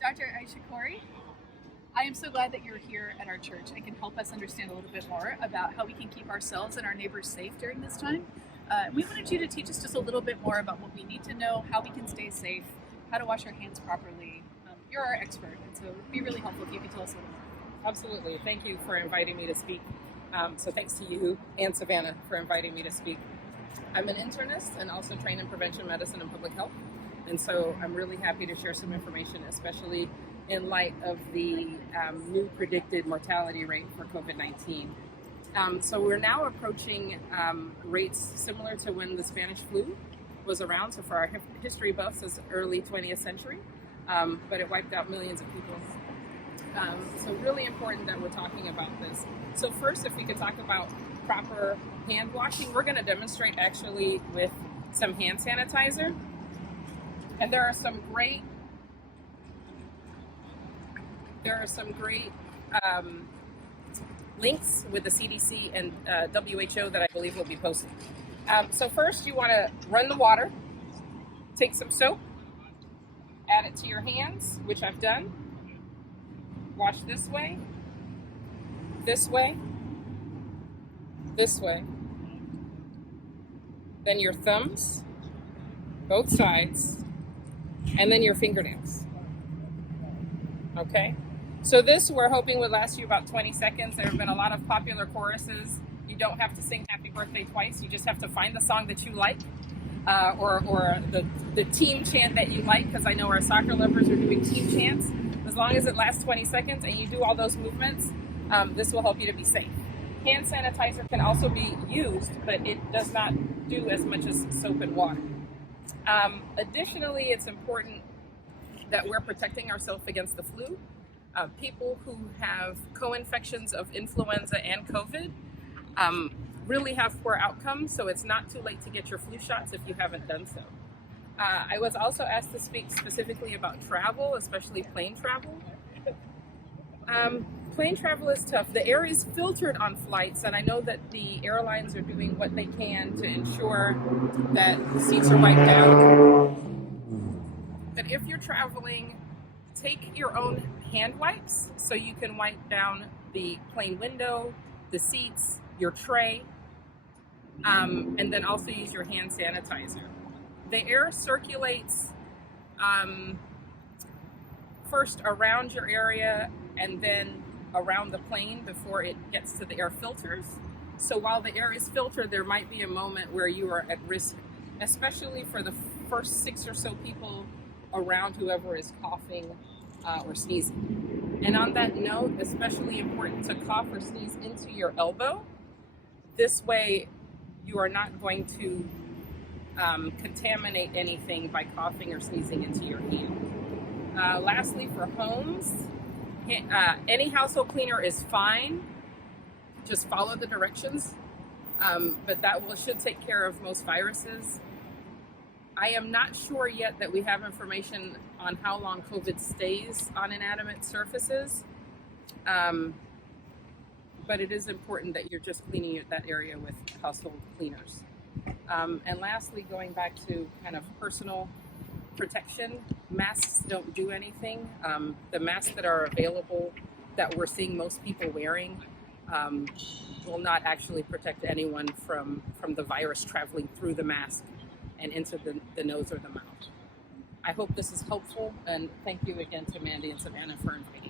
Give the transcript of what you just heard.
Dr. Aysha Khoury, I am so glad that you're here at our church and can help us understand a little bit more about how we can keep ourselves and our neighbors safe during this time. We wanted you to teach us just a little bit more about what we need to know, how we can stay safe, how to wash our hands properly. You're our expert, and so it would be really helpful if you could tell us a little more. Absolutely. Thank you for inviting me to speak. So thanks to you and Savannah for inviting me to speak. I'm an internist and also trained in prevention medicine and public health. And so I'm really happy to share some information, especially in light of the new predicted mortality rate for COVID-19. So we're now approaching rates similar to when the Spanish flu was around. So for our history buffs, it's early 20th century, but it wiped out millions of people. So really important that we're talking about this. So first, if we could talk about proper hand washing, we're going to demonstrate actually with some hand sanitizer. And there are some great links with the CDC and WHO that I believe will be posted. So first, you want to run the water, take some soap, add it to your hands, which I've done. Wash this way, this way, this way. Then your thumbs, both sides, and then your fingernails. Okay? So this we're hoping would last you about 20 seconds. There have been a lot of popular choruses. You don't have to sing Happy Birthday twice. You just have to find the song that you like, or the team chant that you like, because I know our soccer lovers are doing team chants. As long as it lasts 20 seconds and you do all those movements, this will help you to be safe. Hand sanitizer can also be used, but it does not do as much as soap and water. Additionally, it's important that we're protecting ourselves against the flu. People who have co-infections of influenza and COVID really have poor outcomes, so it's not too late to get your flu shots if you haven't done so. I was also asked to speak specifically about travel, especially plane travel. Plane travel is tough. The air is filtered on flights, and I know that the airlines are doing what they can to ensure that the seats are wiped down. But if you're traveling, take your own hand wipes so you can wipe down the plane window, the seats, your tray, and then also use your hand sanitizer. The air circulates first around your area and then around the plane before it gets to the air filters. So while the air is filtered, there might be a moment where you are at risk, especially for the first 6 or so people around whoever is coughing or sneezing. And on that note, especially important to cough or sneeze into your elbow. This way, you are not going to contaminate anything by coughing or sneezing into your hand. Lastly, for homes, any household cleaner is fine. Just follow the directions, but that should take care of most viruses. I am not sure yet that we have information on how long COVID stays on inanimate surfaces, but it is important that you're just cleaning that area with household cleaners. And lastly, going back to kind of personal protection, masks don't do anything. The masks that are available that we're seeing most people wearing will not actually protect anyone from the virus traveling through the mask and into the nose or the mouth. I hope this is helpful, and thank you again to Mandy and Savannah for inviting me.